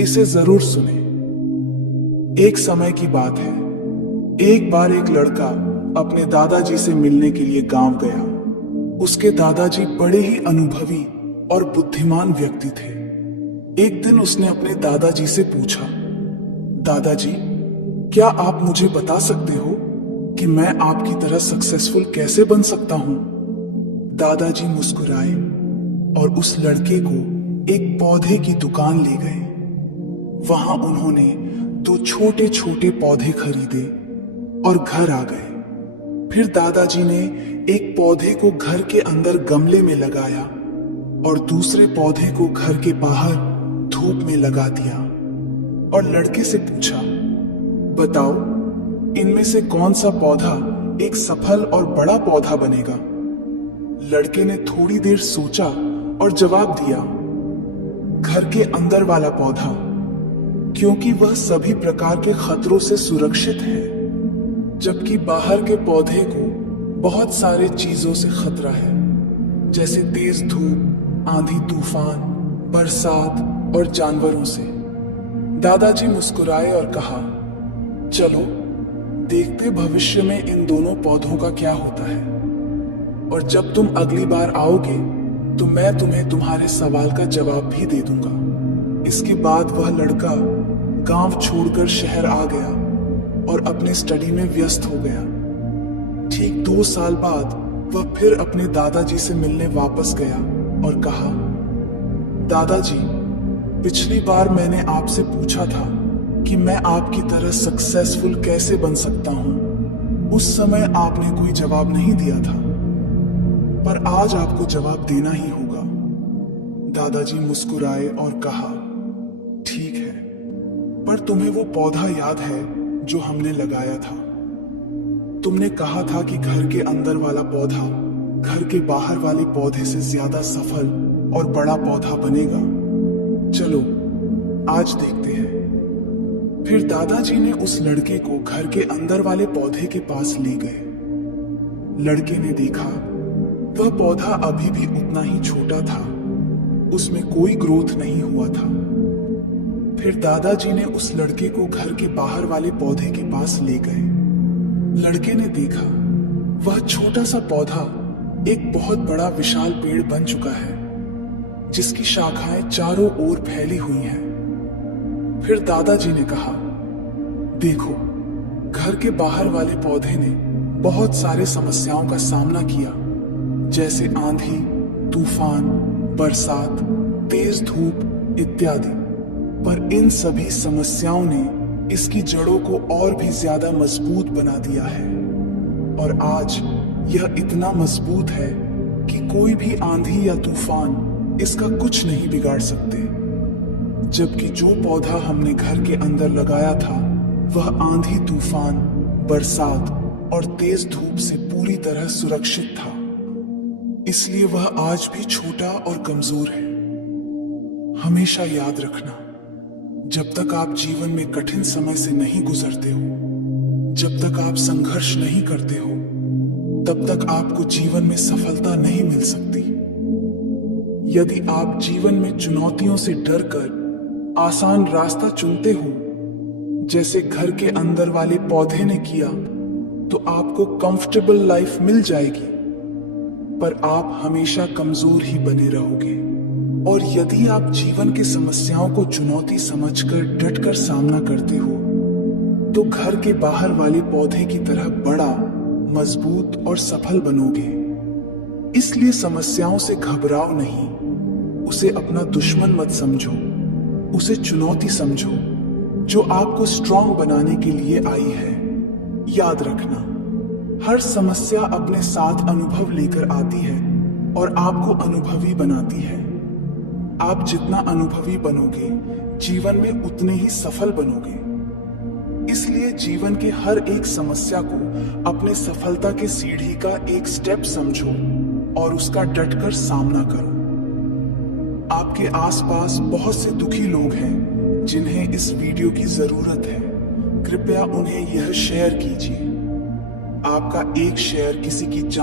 इसे जरूर सुने। एक समय की बात है, एक बार एक लड़का अपने दादाजी से मिलने के लिए गांव गया। उसके दादाजी बड़े ही अनुभवी और बुद्धिमान व्यक्ति थे। एक दिन उसने अपने दादाजी से पूछा, दादाजी, क्या आप मुझे बता सकते हो कि मैं आपकी तरह सक्सेसफुल कैसे बन सकता हूं? दादाजी मुस्कुराए और उस लड़के को एक पौधे की दुकान ले गए। वहां उन्होंने 2 छोटे छोटे पौधे खरीदे और घर आ गए। फिर दादाजी ने एक पौधे को घर के अंदर गमले में लगाया और दूसरे पौधे को घर के बाहर धूप में लगा दिया और लड़के से पूछा, बताओ, इनमें से कौन सा पौधा एक सफल और बड़ा पौधा बनेगा? लड़के ने थोड़ी देर सोचा और जवाब दिया, घर के अंदर वाला पौधा, क्योंकि वह सभी प्रकार के खतरों से सुरक्षित है, जबकि बाहर के पौधे को बहुत सारे चीजों से खतरा है, जैसे तेज धूप, आंधी तूफान, बरसात और जानवरों से। दादाजी मुस्कुराए और कहा, चलो देखते भविष्य में इन दोनों पौधों का क्या होता है, और जब तुम अगली बार आओगे तो मैं तुम्हें तुम्हारे सवाल का जवाब भी दे दूंगा। इसके बाद वह लड़का गांव छोड़कर शहर आ गया और अपने स्टडी में व्यस्त हो गया। ठीक 2 साल बाद वह फिर अपने दादाजी से मिलने वापस गया और कहा, दादाजी, पिछली बार मैंने आपसे पूछा था कि मैं आपकी तरह सक्सेसफुल कैसे बन सकता हूं। उस समय आपने कोई जवाब नहीं दिया था, पर आज आपको जवाब देना ही होगा। दादाजी मुस्कुराए और कहा, ठीक है, पर तुम्हें वो पौधा याद है जो हमने लगाया था? तुमने कहा था कि घर के अंदर वाला पौधा घर के बाहर वाले पौधे से ज्यादा सफल और बड़ा पौधा बनेगा। चलो आज देखते हैं। फिर दादाजी ने उस लड़के को घर के अंदर वाले पौधे के पास ले गए। लड़के ने देखा वह पौधा अभी भी उतना ही छोटा था, उसमें कोई ग्रोथ नहीं हुआ था। फिर दादाजी ने उस लड़के को घर के बाहर वाले पौधे के पास ले गए। लड़के ने देखा वह छोटा सा पौधा एक बहुत बड़ा विशाल पेड़ बन चुका है, जिसकी शाखाएं चारों ओर फैली हुई हैं। फिर दादाजी ने कहा, देखो, घर के बाहर वाले पौधे ने बहुत सारे समस्याओं का सामना किया, जैसे आंधी, तूफान, बरसात, तेज धूप इत्यादि, पर इन सभी समस्याओं ने इसकी जड़ों को और भी ज्यादा मजबूत बना दिया है, और आज यह इतना मजबूत है कि कोई भी आंधी या तूफान इसका कुछ नहीं बिगाड़ सकते। जबकि जो पौधा हमने घर के अंदर लगाया था वह आंधी, तूफान, बरसात और तेज धूप से पूरी तरह सुरक्षित था, इसलिए वह आज भी छोटा और कमजोर है। हमेशा याद रखना, जब तक आप जीवन में कठिन समय से नहीं गुजरते हो, जब तक आप संघर्ष नहीं करते हो, तब तक आपको जीवन में सफलता नहीं मिल सकती। यदि आप जीवन में चुनौतियों से डरकर आसान रास्ता चुनते हो, जैसे घर के अंदर वाले पौधे ने किया, तो आपको कंफर्टेबल लाइफ मिल जाएगी, पर आप हमेशा कमजोर ही बने रहोगे। और यदि आप जीवन की समस्याओं को चुनौती समझकर डटकर सामना करते हो, तो घर के बाहर वाले पौधे की तरह बड़ा, मजबूत और सफल बनोगे। इसलिए समस्याओं से घबराओ नहीं, उसे अपना दुश्मन मत समझो, उसे चुनौती समझो जो आपको स्ट्रांग बनाने के लिए आई है। याद रखना, हर समस्या अपने साथ अनुभव लेकर आती है और आपको अनुभवी बनाती है। आप जितना अनुभवी बनोगे, जीवन में उतने ही सफल बनोगे। इसलिए जीवन के हर एक समस्या को अपने सफलता के सीढ़ी का एक स्टेप समझो और उसका डटकर सामना करो। आपके आसपास बहुत से दुखी लोग हैं जिन्हें इस वीडियो की जरूरत है। कृपया उन्हें यह शेयर कीजिए। आपका एक शेयर किसी की जान